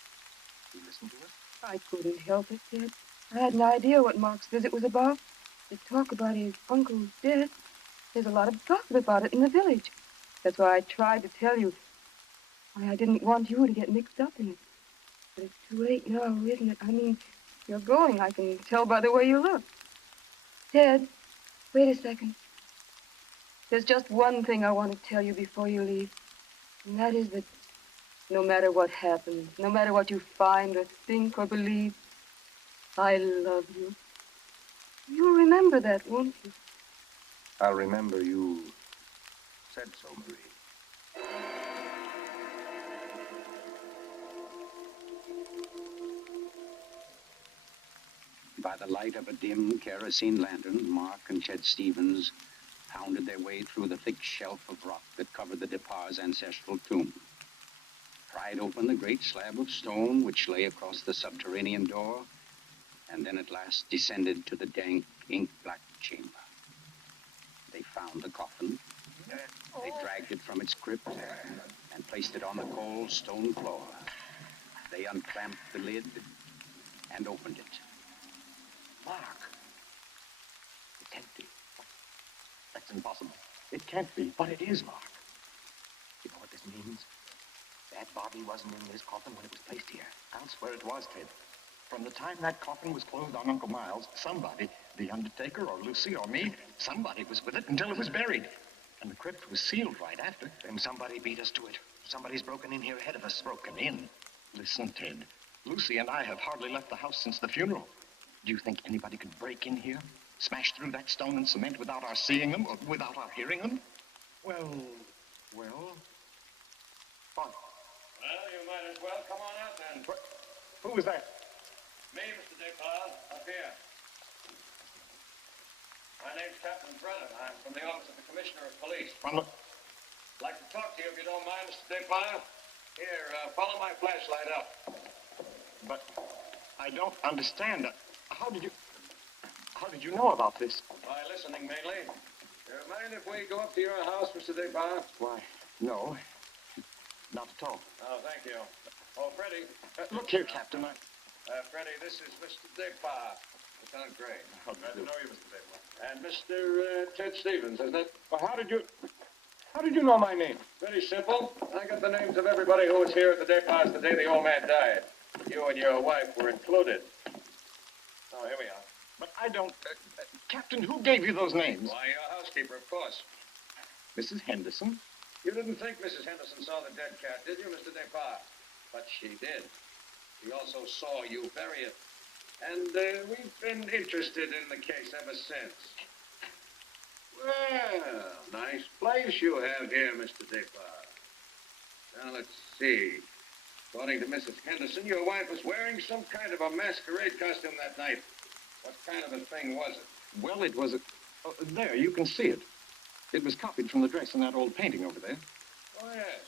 You listened to it? I couldn't help it, Ted. I had an idea what Mark's visit was about. The talk about his uncle's death. There's a lot of gossip about it in the village. That's why I tried to tell you. Why I didn't want you to get mixed up in it. But it's too late now, isn't it? I mean, you're going. I can tell by the way you look. Ted, wait a second. There's just one thing I want to tell you before you leave. And that is that no matter what happens, no matter what you find or think or believe, I love you. You'll remember that, won't you? I'll remember you said so, Marie. By the light of a dim kerosene lantern, Mark and Ched Stevens pounded their way through the thick shelf of rock that covered the Depar's ancestral tomb, pried open the great slab of stone which lay across the subterranean door, and then at last descended to the dank, ink-black chamber. They found the coffin. They dragged it from its crypt and placed it on the cold stone floor. They unclamped the lid and opened it. Mark. It's empty. That's impossible. It can't be, but it is, Mark. You know what this means? That body wasn't in this coffin when it was placed here. I'll swear it was, Ted. From the time that coffin was closed on Uncle Miles, somebody, the undertaker or Lucy or me, somebody was with it until it was buried. And the crypt was sealed right after. Then somebody beat us to it. Somebody's broken in here ahead of us. Broken in? Listen, Ted. Lucy and I have hardly left the house since the funeral. Do you think anybody could break in here? Smash through that stone and cement without our seeing them or without our hearing them? Well, what? Well, you might as well come on out then. Who was that? Me, Mr. Depard, up here. My name's Captain Brennan. I'm from the office of the Commissioner of Police. Like to talk to you if you don't mind, Mr. Depard. Here, follow my flashlight up. But I don't understand. How did you know about this? By listening, mainly. You mind if we go up to your house, Mr. Depard? Why, no. Not at all. Oh, thank you. Oh, Freddie. Look here, Captain. Freddie, this is Mr. Depard, Lieutenant Gray. Glad to know you, Mr. Depard. And Mr. Ted Stevens, isn't it? Well, how did you know my name? Pretty simple. I got the names of everybody who was here at the Departs the day the old man died. You and your wife were included. Oh, here we are. But I don't... Captain, who gave you those names? Why, your housekeeper, of course. Mrs. Henderson? You didn't think Mrs. Henderson saw the dead cat, did you, Mr. Depard? But she did. She also saw you bury it. And we've been interested in the case ever since. Well, nice place you have here, Mr. Depard. Now, let's see. According to Mrs. Henderson, your wife was wearing some kind of a masquerade costume that night. What kind of a thing was it? Well, it was a... Oh, there, you can see it. It was copied from the dress in that old painting over there. Oh, yes.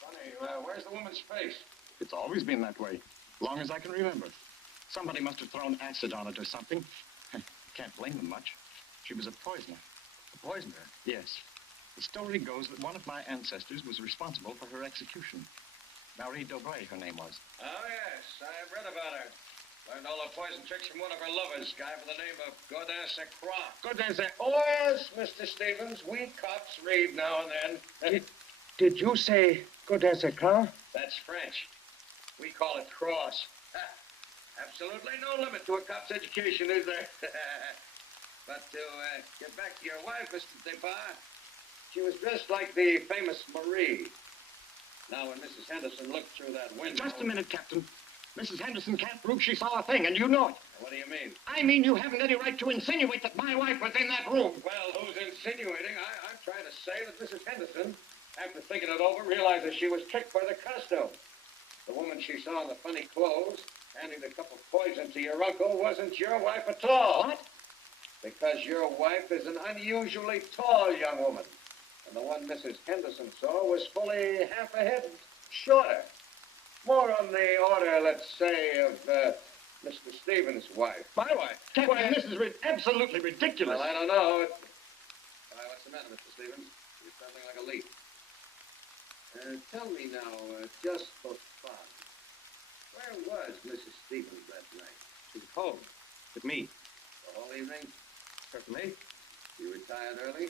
Funny, where's the woman's face? It's always been that way, long as I can remember. Somebody must have thrown acid on it or something. Can't blame them much. She was a poisoner. A poisoner? Yes. The story goes that one of my ancestors was responsible for her execution. Marie Dobray, her name was. Oh, yes. I've read about her. Learned all her poison tricks from one of her lovers, guy by the name of Godin Saint-Croix. Godin Saint... Oh, yes, Mr. Stevens. We cops read now and then. Did you say Godin Saint-Croix? That's French. We call it cross. Absolutely no limit to a cop's education, is there? But to get back to your wife, Mr. Depard, she was dressed like the famous Marie. Now, when Mrs. Henderson looked through that window... Just a minute, Captain. Mrs. Henderson can't prove she saw a thing, and you know it. What do you mean? I mean you haven't any right to insinuate that my wife was in that room. Well, who's insinuating? I'm trying to say that Mrs. Henderson, after thinking it over, realized that she was tricked by the costume. The woman she saw in the funny clothes, handing the cup of poison to your uncle, wasn't your wife at all. What? Because your wife is an unusually tall young woman. And the one Mrs. Henderson saw was fully half a head shorter. More on the order, let's say, of Mr. Stevens' wife. My wife? Captain, this is absolutely ridiculous. Well, I don't know. What's the matter, Mr. Stevens? You're trembling like a leaf. Tell me now, just for fun, where was Mrs. Stevens that night? She was home. With me. The whole evening? Certainly. You retired early?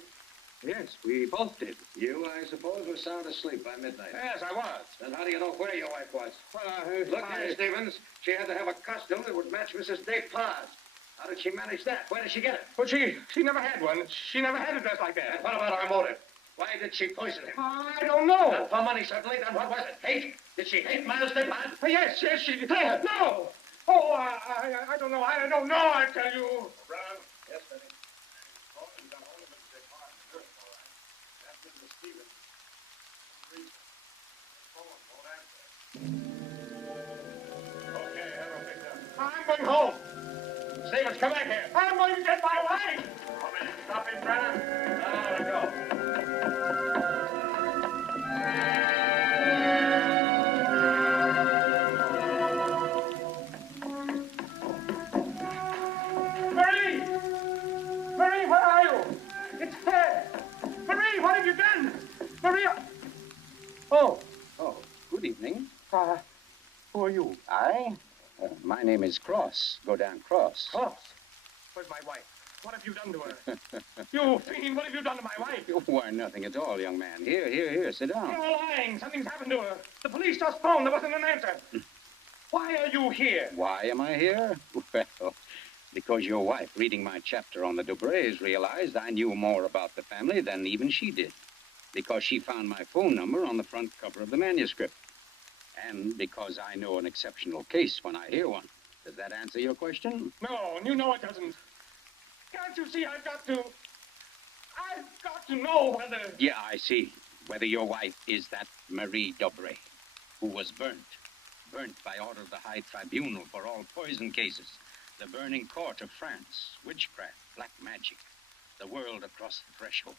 Yes, we both did. You, I suppose, were sound asleep by midnight. Yes, I was. Then how do you know where your wife was? Well, Look here, Stevens. She had to have a costume that would match Mrs. Depard's. How did she manage that? Where did she get it? Well, she never had one. She never had a dress like that. And what about our motive? Why did she poison him? I don't know. Not for money, certainly. Then what was it? Hate? Did she hate Miles Depart? Yes, she did. No. Oh, I don't know. I don't know, I tell you. Brown? Yes, Betty. Thornton got hold of Mr. Depart and hurt him, all right. That's Mr. Stevens. Reason. The phone won't answer. Okay, have her picked up. I'm going home. Stevens, come back here. I'm going to get my wife. Want me to stop him, Brennan? No, let go. Marie! Marie, where are you? It's Ted. Marie, what have you done? Marie! Oh, good evening. Who are you? My name is Cross. Go down Cross. Cross? Where's my wife? What have you done to her? You fiend, what have you done to my wife? Why, nothing at all, young man. Here, sit down. You're lying. Something's happened to her. The police just phoned. There wasn't an answer. Why are you here? Why am I here? Well, because your wife, reading my chapter on the Dubrays, realized I knew more about the family than even she did. Because she found my phone number on the front cover of the manuscript. And because I know an exceptional case when I hear one. Does that answer your question? No, you know it doesn't. Can't you see I've got to know whether... Yeah, I see. Whether your wife is that Marie Dobray, who was burnt. Burnt by order of the High Tribunal for all poison cases. The burning court of France. Witchcraft, black magic. The world across the threshold.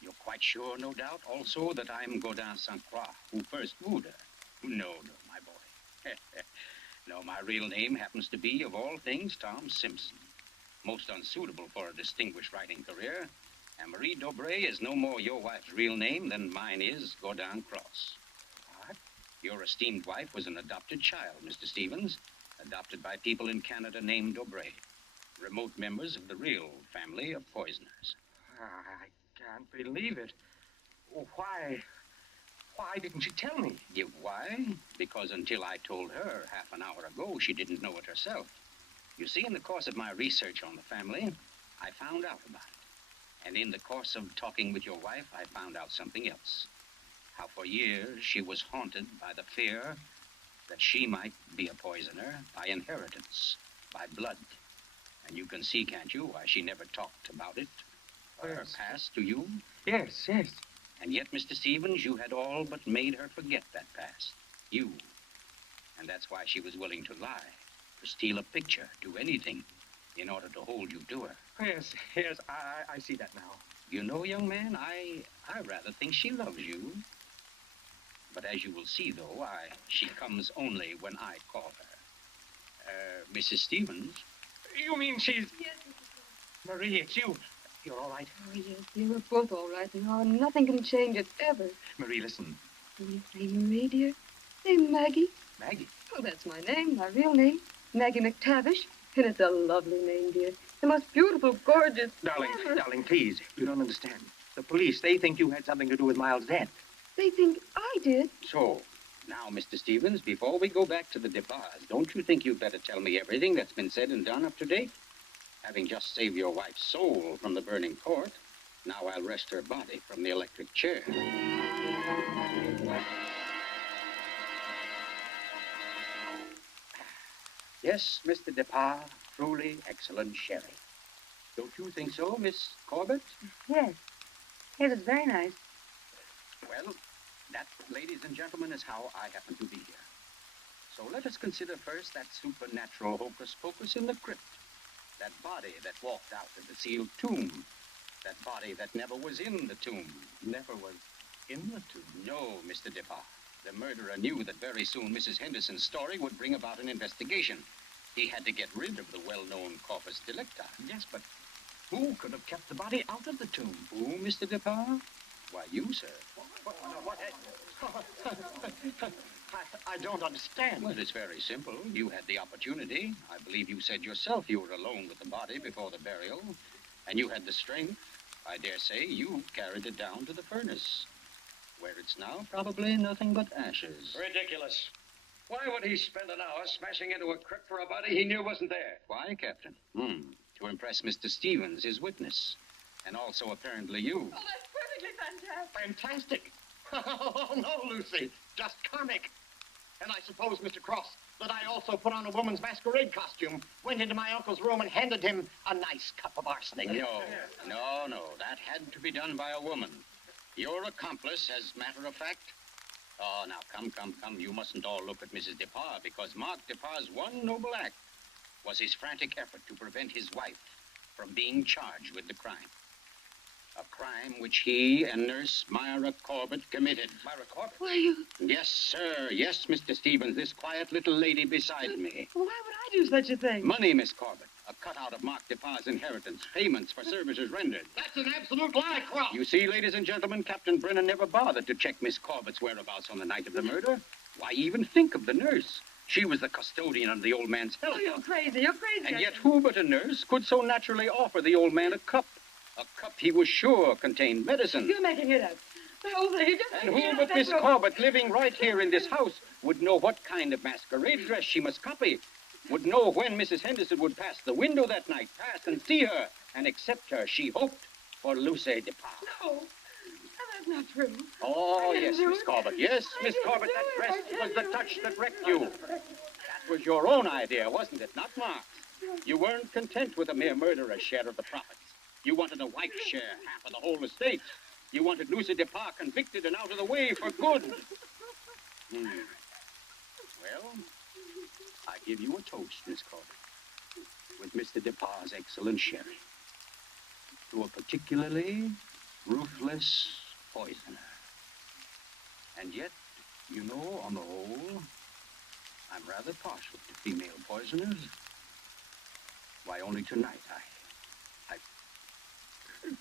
You're quite sure, no doubt, also that I'm Gaudin St. Croix, who first wooed her. No, my boy. No, my real name happens to be, of all things, Tom Simpson. Most unsuitable for a distinguished writing career. And Marie Dobray is no more your wife's real name than mine is Gaudin Cross. What? Your esteemed wife was an adopted child, Mr. Stevens. Adopted by people in Canada named Dobray. Remote members of the real family of poisoners. I can't believe it. Why didn't she tell me? Why? Because until I told her half an hour ago, she didn't know it herself. You see, in the course of my research on the family, I found out about it. And in the course of talking with your wife, I found out something else. How for years she was haunted by the fear that she might be a poisoner by inheritance, by blood. And you can see, can't you, why she never talked about it? Or her past to you? Yes. And yet, Mr. Stevens, you had all but made her forget that past. You. And that's why she was willing to lie, to steal a picture, do anything, in order to hold you to her. Yes, I see that now. You know, young man, I rather think she loves you. But as you will see, though, she comes only when I call her. Mrs. Stevens? You mean she's... Yes, Mrs. Marie, it's you. You're all right? Oh, yes, dear, we're both all right now, and nothing can change it, ever. Marie, listen. Will you say Marie, dear? Say Maggie. Maggie? Oh, that's my name, my real name. Maggie McTavish. And it's a lovely name, dear. The most beautiful, gorgeous... Darling, please. You don't understand. The police, they think you had something to do with Miles' death. They think I did. So, now, Mr. Stevens, before we go back to the Depars, don't you think you'd better tell me everything that's been said and done up to date? Having just saved your wife's soul from the burning court, now I'll wrest her body from the electric chair. Yes, Mr. Depar, truly excellent sherry. Don't you think so, Miss Corbett? Yes. It was very nice. Well, that, ladies and gentlemen, is how I happen to be here. So let us consider first that supernatural hocus-pocus in the crypt. That body that walked out of the sealed tomb. That body that never was in the tomb. Never was in the tomb? No, Mr. Depar. The murderer knew that very soon Mrs. Henderson's story would bring about an investigation. He had to get rid of the well-known corpus delicti. Yes, but who could have kept the body out of the tomb? Who, Mr. Depar? Why, you, sir. What? I don't understand. Well, it's very simple. You had the opportunity. I believe you said yourself you were alone with the body before the burial. And you had the strength. I dare say you carried it down to the furnace, where it's now probably nothing but ashes. Ridiculous. Why would he spend an hour smashing into a crypt for a body he knew wasn't there? Why, Captain? To impress Mr. Stevens, his witness. And also, apparently, you. Oh, let Perfectly fantastic. Fantastic. Oh, no, Lucy. Just comic. And I suppose, Mr. Cross, that I also put on a woman's masquerade costume, went into my uncle's room and handed him a nice cup of arsenic. No. That had to be done by a woman. Your accomplice, as a matter of fact. Oh, now, come. You mustn't all look at Mrs. DeParr, because Mark DeParr's one noble act was his frantic effort to prevent his wife from being charged with the crime. A crime which he and Nurse Myra Corbett committed. Myra Corbett? Why, you... Yes, sir. Yes, Mr. Stevens, this quiet little lady beside me. Why would I do such a thing? Money, Miss Corbett. A cutout of Mark DeParr's inheritance. Payments for services rendered. That's an absolute lie, Cross. You see, ladies and gentlemen, Captain Brennan never bothered to check Miss Corbett's whereabouts on the night of the murder. Why even think of the nurse? She was the custodian of the old man's health. Oh, you're crazy. And yet who but a nurse could so naturally offer the old man a cup? A cup he was sure contained medicine. You're making it up. The whole thing, you're just And making it who up. but Miss Corbett, living right here in this house, would know what kind of masquerade dress she must copy, would know when Mrs. Henderson would pass the window that night, pass and see her, and accept her, she hoped, for Lucy DeParr. No, that's not true. Oh, I didn't yes, do Miss it. Corbett. Yes, I Miss didn't Corbett, do that it. dress was the touch that wrecked you. That was your own idea, wasn't it? Not Mark's. You weren't content with a mere murderer's share of the profits. You wanted a wife's share, half of the whole estate. You wanted Lucy DeParr convicted and out of the way for good. Well, I give you a toast, Miss Corbett, with Mr. DeParr's excellent sherry, to a particularly ruthless poisoner. And yet, you know, on the whole, I'm rather partial to female poisoners. Why, only tonight I... Here,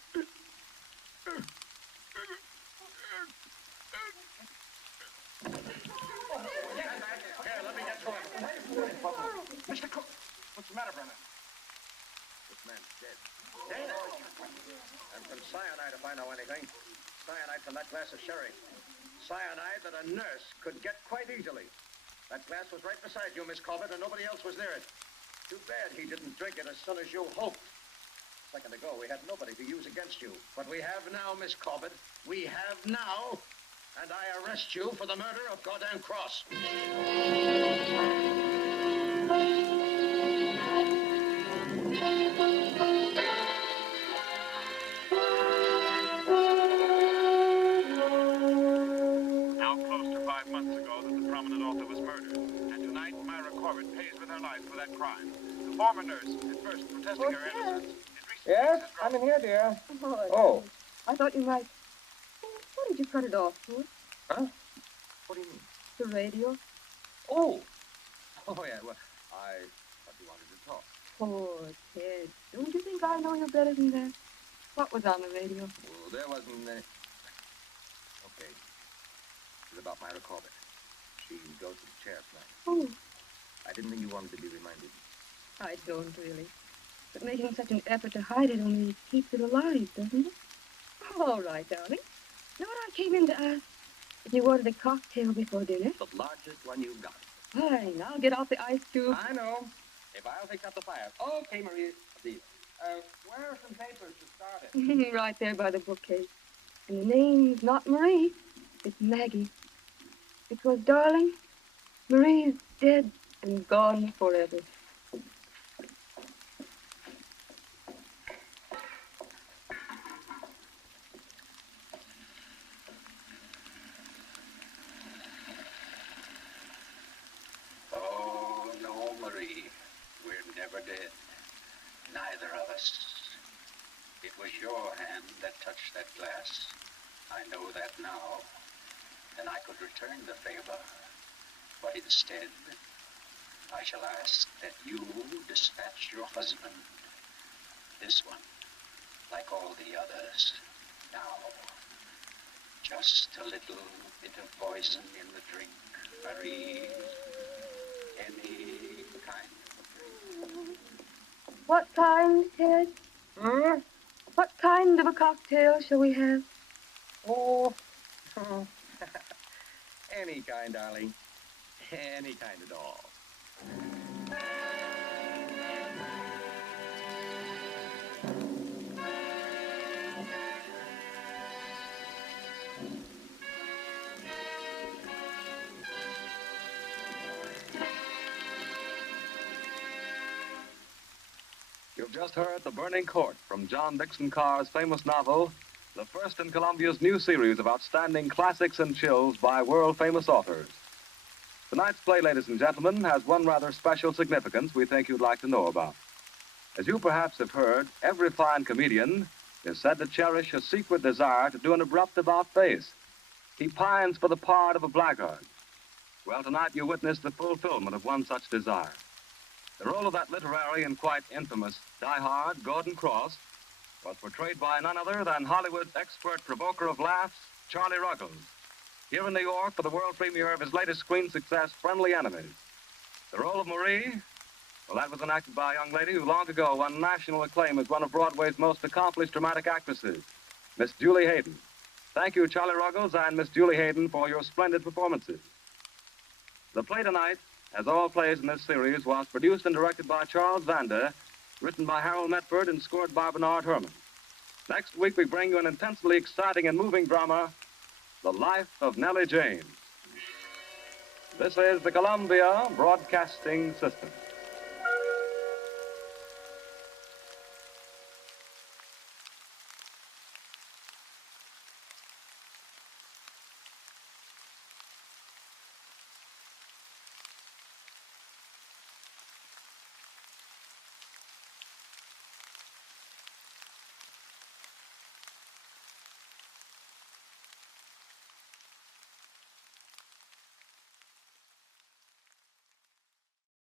let me get to him. Mr. Cook, what's the matter, Brennan? This man's dead. Dead? And from cyanide, if I know anything. Cyanide from that glass of sherry. Cyanide that a nurse could get quite easily. That glass was right beside you, Miss Corbett, and nobody else was near it. Too bad he didn't drink it as soon as you hoped. A second ago, we had nobody to use against you. But we have now, Miss Corbett. We have now. And I arrest you for the murder of Goddamn Cross. Now close to 5 months ago that the prominent author was murdered. And tonight, Myra Corbett pays with her life for that crime. The former nurse, at first protesting her innocence, Yes, I'm in here, dear. Oh. I thought you might... Why did you cut it off for? Huh? What do you mean? The radio. Oh, yeah, well, I thought you wanted to talk. Poor Ted. Don't you think I know you better than that? What was on the radio? Well, there wasn't any... Okay. It's about Myra Corbett. She goes to the chair tonight. Oh, I didn't think you wanted to be reminded. I don't really. But making such an effort to hide it only keeps it alive, doesn't it? All right, darling. Know what I came in to ask? If you wanted a cocktail before dinner? The largest one you've got. Fine, I'll get off the ice cube. I know. If I'll fix up the fire. Okay, Marie. Steve. Where are some papers to start it? Right there by the bookcase. And the name's not Marie. It's Maggie. Because, darling, Marie's dead and gone forever. Oh, no, Marie. We're never dead. Neither of us. It was your hand that touched that glass. I know that now. And I could return the favor. But instead, I shall ask that you dispatch your husband. This one, like all the others. Now, just a little bit of poison in the drink, Marie. Any kind of a drink. What kind, Ted? What kind of a cocktail shall we have? Oh, any kind, darling. Any kind at all. You've just heard The Burning Court from John Dixon Carr's famous novel, the first in Columbia's new series of outstanding classics and chills by world-famous authors. Tonight's play, ladies and gentlemen, has one rather special significance we think you'd like to know about. As you perhaps have heard, every fine comedian is said to cherish a secret desire to do an abrupt about-face. He pines for the part of a blackguard. Well, tonight you witness the fulfillment of one such desire. The role of that literary and quite infamous diehard, Gordon Cross, was portrayed by none other than Hollywood's expert provoker of laughs, Charlie Ruggles, here in New York for the world premiere of his latest screen success, Friendly Enemies. The role of Marie, well, that was enacted by a young lady who long ago won national acclaim as one of Broadway's most accomplished dramatic actresses, Miss Julie Hayden. Thank you, Charlie Ruggles and Miss Julie Hayden, for your splendid performances. The play tonight, as all plays in this series, was produced and directed by Charles Vander, written by Harold Metford and scored by Bernard Herrmann. Next week, we bring you an intensely exciting and moving drama, The Life of Nellie James. This is the Columbia Broadcasting System.